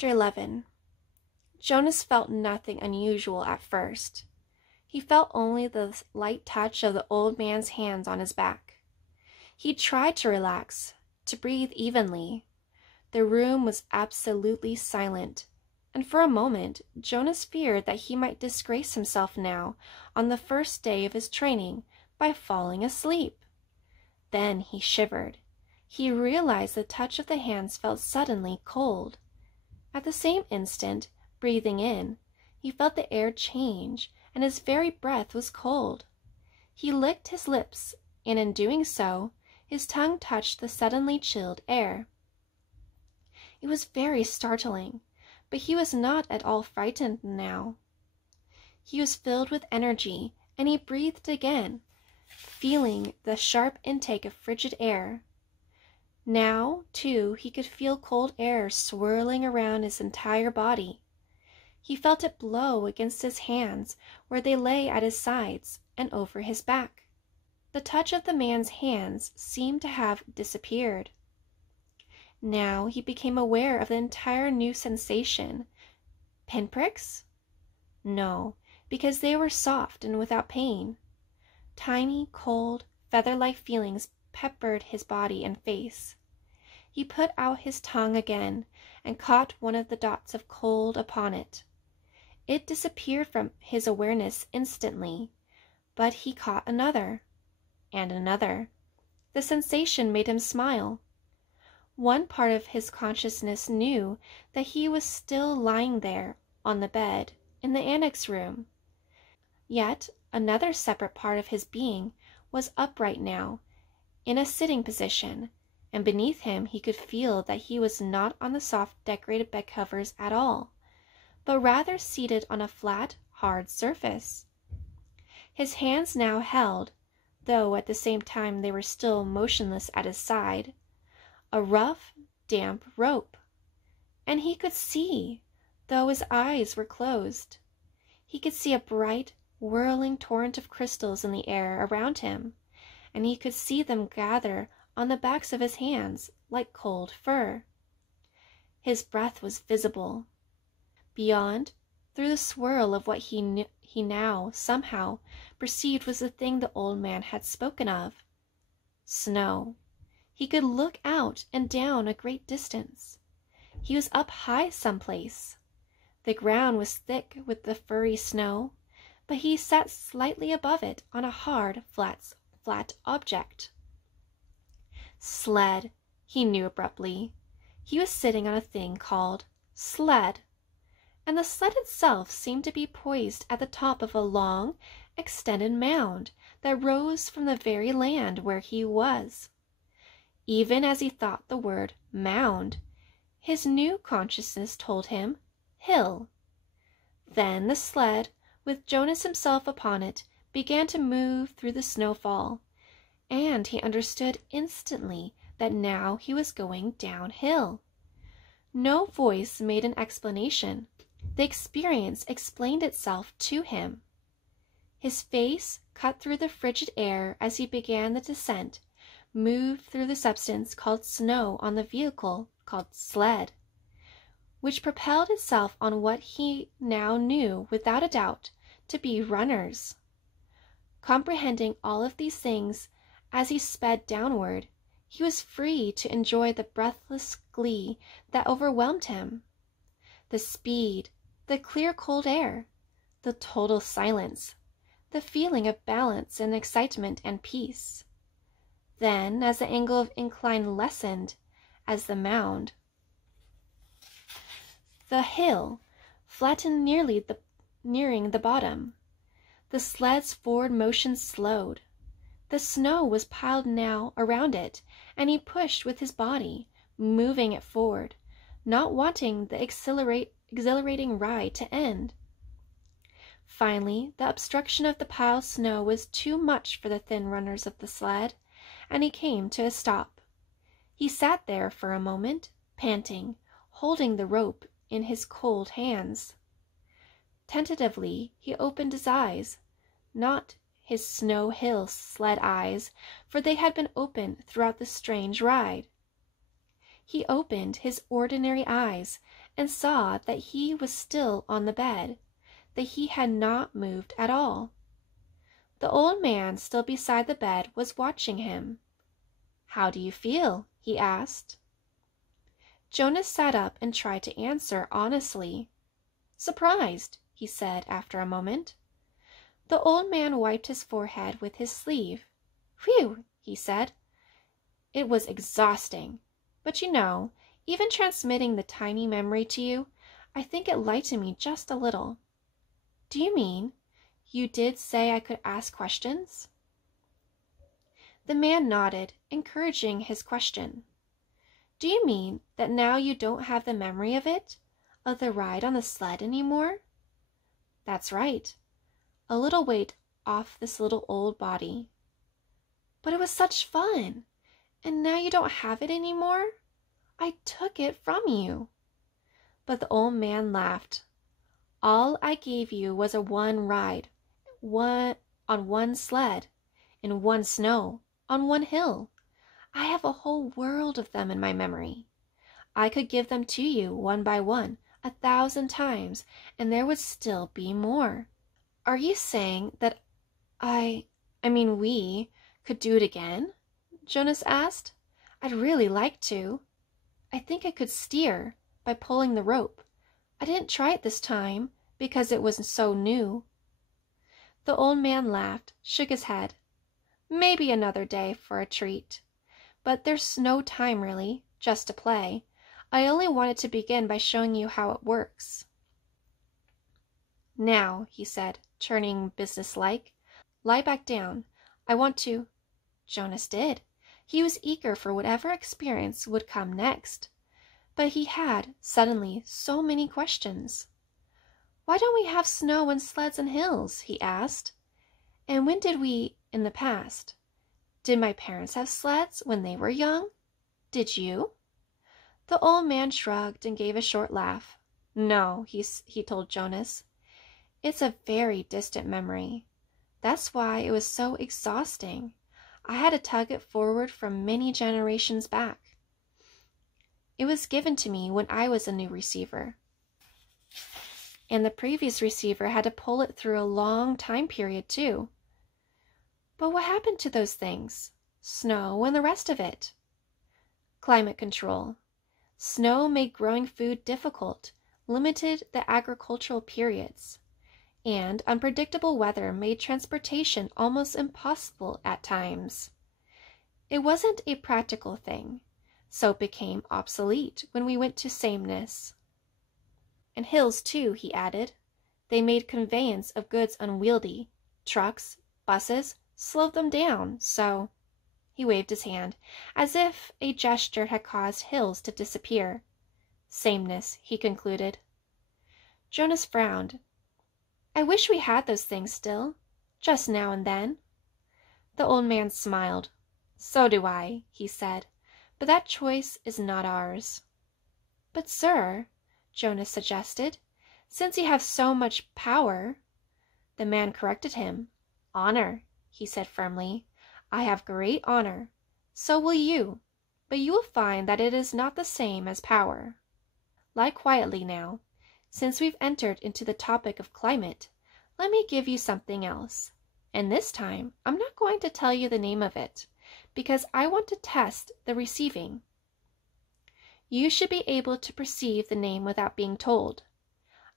Chapter 11. Jonas felt nothing unusual at first. He felt only the light touch of the old man's hands on his back. He tried to relax, to breathe evenly. The room was absolutely silent, and for a moment Jonas feared that he might disgrace himself now on the first day of his training by falling asleep. Then he shivered. He realized the touch of the hands felt suddenly cold. At the same instant, breathing in, he felt the air change, and his very breath was cold. He licked his lips, and in doing so, his tongue touched the suddenly chilled air. It was very startling, but he was not at all frightened now. He was filled with energy, and he breathed again, feeling the sharp intake of frigid air. Now, too, he could feel cold air swirling around his entire body. He felt it blow against his hands where they lay at his sides and over his back. The touch of the man's hands seemed to have disappeared. Now he became aware of the entire new sensation. Pinpricks? No, because they were soft and without pain. Tiny, cold, feather-like feelings peppered his body and face. He put out his tongue again and caught one of the dots of cold upon it. It disappeared from his awareness instantly, but he caught another, and another. The sensation made him smile. One part of his consciousness knew that he was still lying there on the bed in the annex room. Yet another separate part of his being was upright now, in a sitting position, and beneath him he could feel that he was not on the soft decorated bed covers at all, but rather seated on a flat, hard surface. His hands now held, though at the same time they were still motionless at his side, a rough, damp rope. And he could see, though his eyes were closed. He could see a bright, whirling torrent of crystals in the air around him, and he could see them gather on the backs of his hands like cold fur. His breath was visible. Beyond, through the swirl of what he now, somehow, perceived was the thing the old man had spoken of. Snow. He could look out and down a great distance. He was up high someplace. The ground was thick with the furry snow, but he sat slightly above it on a hard, flat object. Sled, he knew abruptly. He was sitting on a thing called sled, and the sled itself seemed to be poised at the top of a long, extended mound that rose from the very land where he was. Even as he thought the word mound, his new consciousness told him hill. Then the sled, with Jonas himself upon it, began to move through the snowfall, and he understood instantly that now he was going downhill. No voice made an explanation. The experience explained itself to him. His face, cut through the frigid air as he began the descent, moved through the substance called snow on the vehicle called sled, which propelled itself on what he now knew without a doubt to be runners. Comprehending all of these things as he sped downward, he was free to enjoy the breathless glee that overwhelmed him. The speed, the clear cold air, the total silence, the feeling of balance and excitement and peace. Then, as the angle of incline lessened, as the hill flattened nearing the bottom, the sled's forward motion slowed. The snow was piled now around it, and he pushed with his body, moving it forward, not wanting the exhilarating ride to end. Finally, the obstruction of the piled snow was too much for the thin runners of the sled, and he came to a stop. He sat there for a moment, panting, holding the rope in his cold hands. Tentatively he opened his eyes, not his Snow Hill sled eyes, for they had been open throughout the strange ride. He opened his ordinary eyes and saw that he was still on the bed, that he had not moved at all. The old man, still beside the bed, was watching him. "How do you feel?" he asked. Jonas sat up and tried to answer honestly. "Surprised," he said after a moment. The old man wiped his forehead with his sleeve. "Whew," he said. "It was exhausting. But even transmitting the tiny memory to you, I think it lightened me just a little." "Do you mean you did say I could ask questions?" The man nodded, encouraging his question. "Do you mean that now you don't have the memory of it, of the ride on the sled anymore?" "That's right. A little weight off this little old body." "But it was such fun, and now you don't have it anymore? I took it from you." But the old man laughed. "All I gave you was a one ride, on one sled, in one snow, on one hill. I have a whole world of them in my memory. I could give them to you one by one, 1,000 times, and there would still be more." "Are you saying that we could do it again?" Jonas asked. "I'd really like to. I think I could steer by pulling the rope. I didn't try it this time because it was so new." The old man laughed, shook his head. "Maybe another day for a treat. But there's no time really, just to play. I only wanted to begin by showing you how it works." "Now," he said, turning businesslike, "lie back down. I want to—" Jonas did. He was eager for whatever experience would come next. But he had, suddenly, so many questions. "Why don't we have snow and sleds and hills?" he asked. "And when did we, in the past? Did my parents have sleds when they were young? Did you?" The old man shrugged and gave a short laugh. "No," he told Jonas. "It's a very distant memory. That's why it was so exhausting. I had to tug it forward from many generations back. It was given to me when I was a new receiver, and the previous receiver had to pull it through a long time period too." "But what happened to those things? Snow and the rest of it?" "Climate control. Snow made growing food difficult, limited the agricultural periods, and unpredictable weather made transportation almost impossible at times. It wasn't a practical thing, so it became obsolete when we went to sameness. And hills too," he added. "They made conveyance of goods unwieldy. Trucks, buses, slowed them down, so—" He waved his hand, as if a gesture had caused hills to disappear. "Sameness," he concluded. Jonas frowned. "I wish we had those things still, just now and then." The old man smiled. "So do I," he said, "but that choice is not ours." "But, sir," Jonas suggested, "since you have so much power—" The man corrected him. "Honor," he said firmly. "I have great honor. So will you, but you will find that it is not the same as power. Lie quietly now. Since we've entered into the topic of climate, let me give you something else. And this time, I'm not going to tell you the name of it, because I want to test the receiving. You should be able to perceive the name without being told.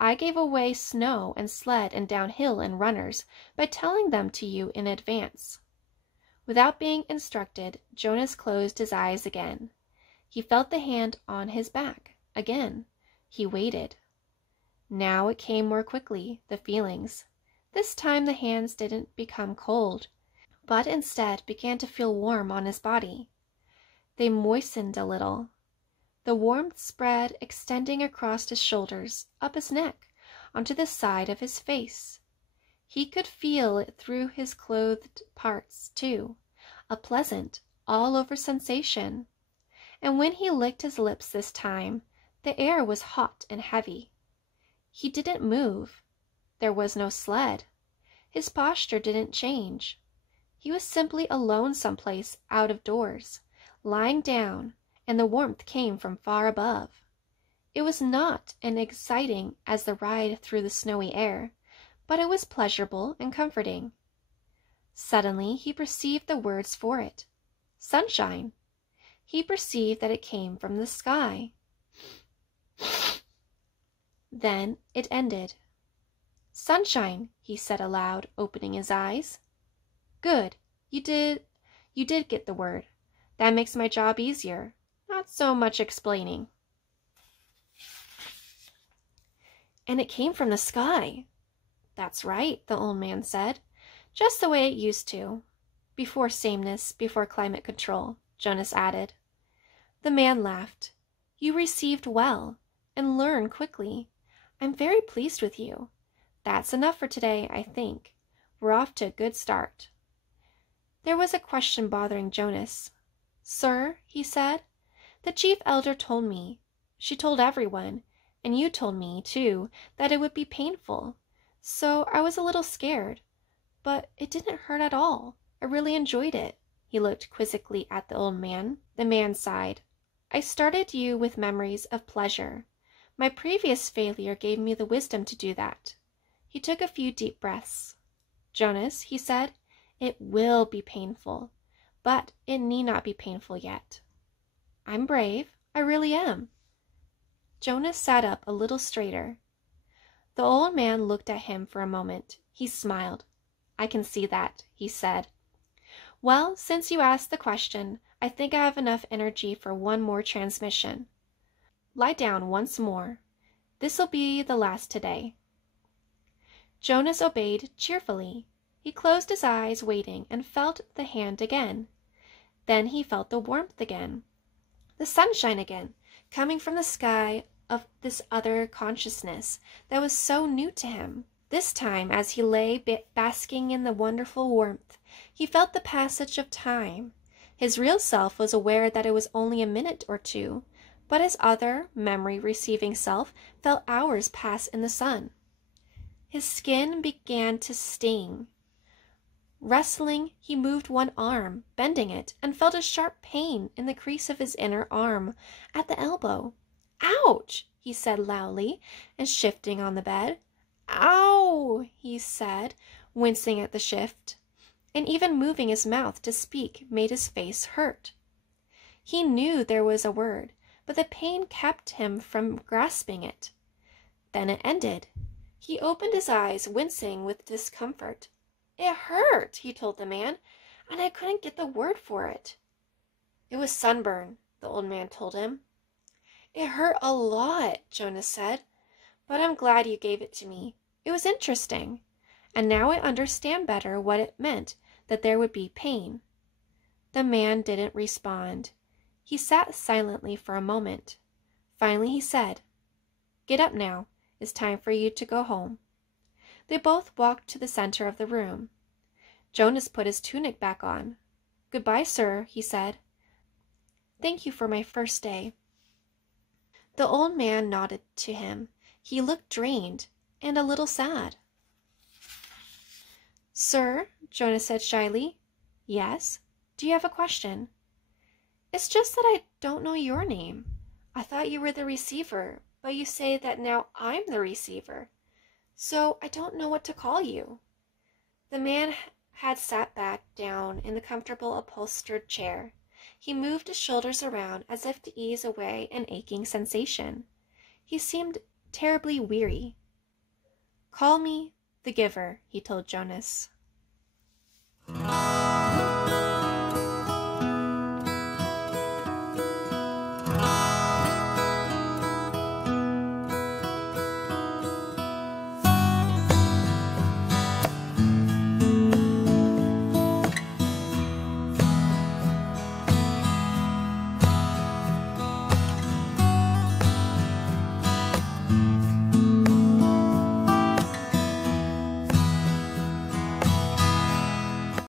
I gave away snow and sled and downhill and runners by telling them to you in advance." Without being instructed, Jonas closed his eyes again. He felt the hand on his back. Again. He waited. Now it came more quickly, the feelings. This time the hands didn't become cold, but instead began to feel warm on his body. They moistened a little. The warmth spread, extending across his shoulders, up his neck, onto the side of his face. He could feel it through his clothed parts, too, a pleasant, all-over sensation. And when he licked his lips this time, the air was hot and heavy. He didn't move. There was no sled. His posture didn't change. He was simply alone someplace out of doors, lying down, and the warmth came from far above. It was not as exciting as the ride through the snowy air, but it was pleasurable and comforting. Suddenly he perceived the words for it. Sunshine. He perceived that it came from the sky. Then it ended. Sunshine, he said aloud, opening his eyes. Good. You did get the word. That makes my job easier. Not so much explaining. And it came from the sky. That's right, the old man said. Just the way it used to. Before sameness, before climate control, Jonas added. The man laughed. You received well, and learned quickly. I'm very pleased with you. That's enough for today, I think. We're off to a good start. There was a question bothering Jonas. Sir, he said, the chief elder told me, she told everyone, and you told me, too, that it would be painful. So I was a little scared. But it didn't hurt at all. I really enjoyed it. He looked quizzically at the old man. The man sighed. I started you with memories of pleasure. My previous failure gave me the wisdom to do that. He took a few deep breaths. Jonas, he said, it will be painful, but it need not be painful yet. I'm brave. I really am. Jonas sat up a little straighter. The old man looked at him for a moment. He smiled. I can see that, he said. Well, since you asked the question, I think I have enough energy for one more transmission. Lie down once more. This'll be the last today. Jonas obeyed cheerfully. He closed his eyes, waiting, and felt the hand again. Then he felt the warmth again, the sunshine again, coming from the sky of this other consciousness that was so new to him. This time, as he lay basking in the wonderful warmth, he felt the passage of time. His real self was aware that it was only a minute or two, but his other, memory-receiving self felt hours pass in the sun. His skin began to sting. Wrestling, he moved one arm, bending it, and felt a sharp pain in the crease of his inner arm, at the elbow. Ouch! He said loudly, and shifting on the bed. Ow! He said, wincing at the shift, and even moving his mouth to speak made his face hurt. He knew there was a word, but the pain kept him from grasping it. Then it ended. He opened his eyes, wincing with discomfort. It hurt, he told the man, and I couldn't get the word for it. It was sunburn, the old man told him. It hurt a lot, Jonas said, but I'm glad you gave it to me. It was interesting, and now I understand better what it meant that there would be pain. The man didn't respond. He sat silently for a moment. Finally he said, Get up now. It's time for you to go home. They both walked to the center of the room. Jonas put his tunic back on. Goodbye, sir, he said. Thank you for my first day. The old man nodded to him. He looked drained and a little sad. Sir, Jonas said shyly. Yes? Do you have a question? It's just that I don't know your name. I thought you were the receiver, but you say that now I'm the receiver. So I don't know what to call you. The man had sat back down in the comfortable upholstered chair. He moved his shoulders around as if to ease away an aching sensation. He seemed terribly weary. Call me the Giver, he told Jonas.